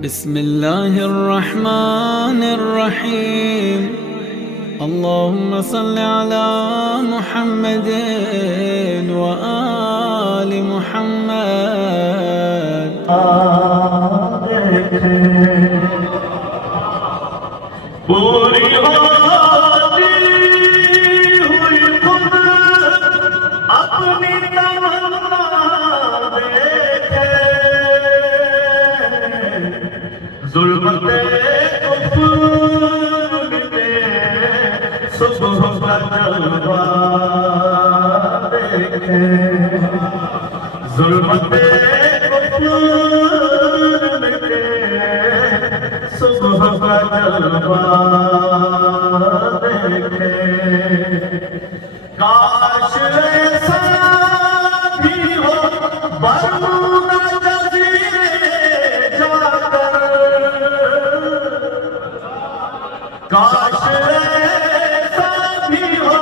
बिस्मिल्लाहिर्रहमानिर्रहीम। अल्लाहुम्मा सल्लि अला मुहम्मदिन व आलि मुहम्मद। पूरी होती हुई खुद अपनी तमन्ना देखे, जुल्मते कुफ्र मिटे सुबह का जलवा देखे, जुल्मते कुफ्र मिटे सुबह का जलवा देखे। काश ऐसा भी हो बरमूदा जज़ीरे जाकर, काश ऐसा भी हो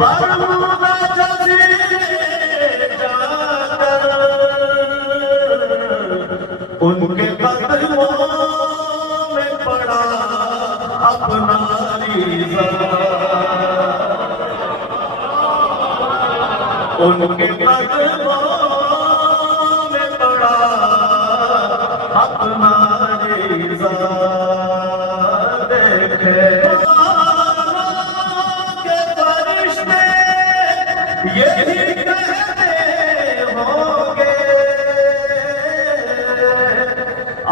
बरमूदा जज़ीरे जाकर, उनके कदमों में पड़ा अपना रीज़ा, उनके कदमों में पड़ा अपना रीज़ा देखे। के फरिश्ते यही कहते होंगे,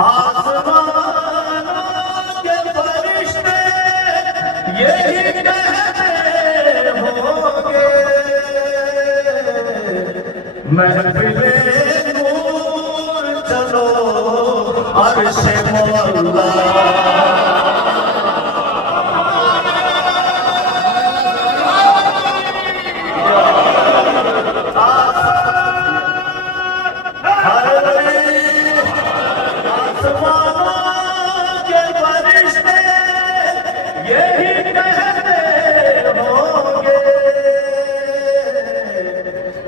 आसमानों के फरिश्ते यही कहते होंगे, महफिले नूर चलो अर्शे मौला,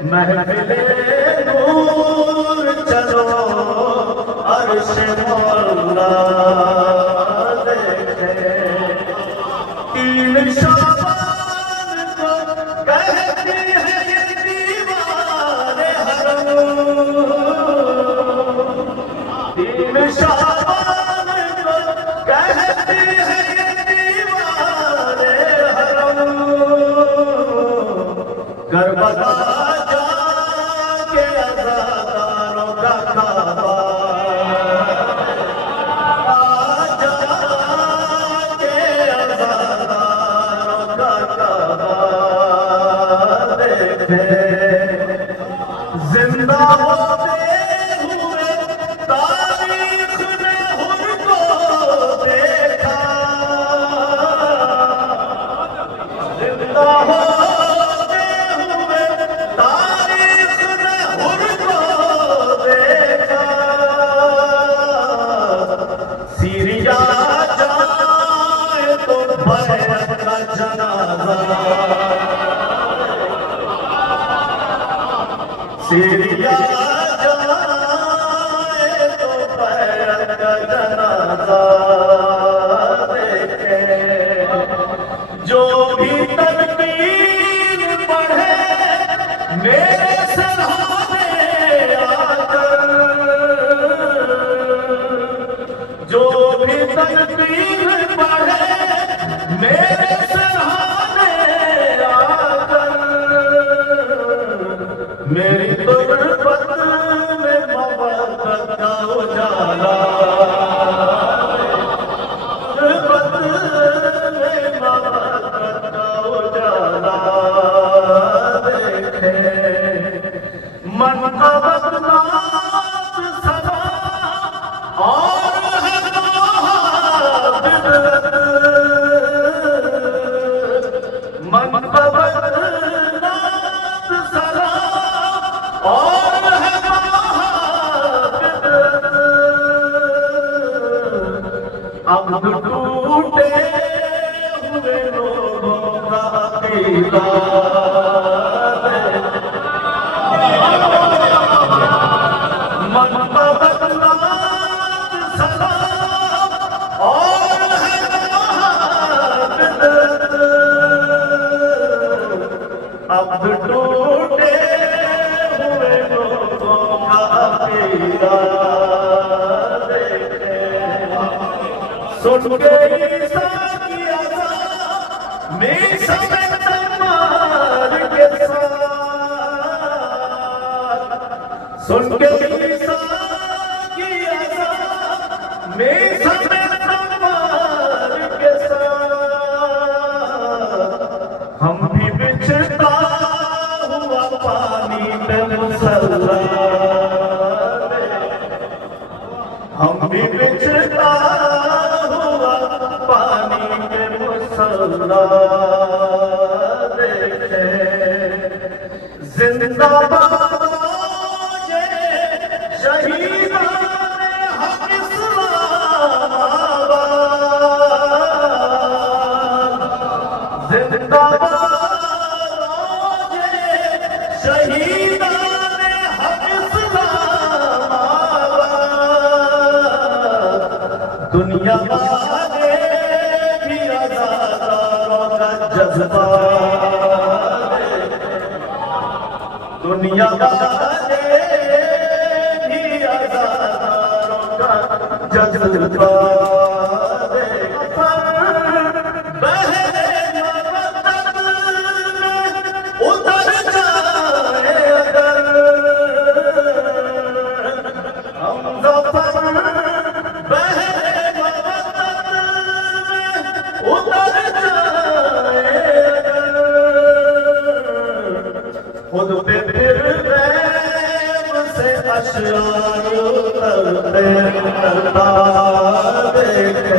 महफिले नूर चलो अर्शे मौला देखे। तीन शाबान को कहती है ये दीवारे हरम, तीन शाबान को कहती है ये दीवारे हरम, करबला जिंदा होते हुए तारीख ने उनको देखा, जिंदा होते हुए तारीख ने उनको देखा, सीरिया जाए तो बैरत का जनाजा, सीरिया जाए तो बैरत का जनाजा देखे। जो भी तनवीर पढ़े मेरे सराहने आकर, जो भी तनवीर पढ़े मेरे सराहने आकर, मेरी गुर्बत में मोहब्बत का उजाला, गुर्बत में मोहब्बत का उजाला देखे। मन का बदनाम सदा और है बिदअत, मन का बदनाम सदा और है अब टूटे हुए लोगों का अकीदा, मन का बदनाम सदा सुन के ईसा की आजा में समेत मार के साथ सुन के ईसा की आजा में समेत मार के साथ हम भी बिछड़ा हुआ पानी में मुसल्ला हम भी बिछड़ा हुआ पानी के मुसल्ला देखे जिंदाबाद ये शहीदाने हक इस्लामाबाद जिंदाबाद ये शहीदाने हक इस्लामाबाद दुनिया वाले भी आजादारों का जज्बा दुनिया वाले भी आजादारों का जज्बा उतर जाए अगर हम ज़फ़र उतर जाए खुद पे फिर प्रेम से अशआर उतरते करता देखे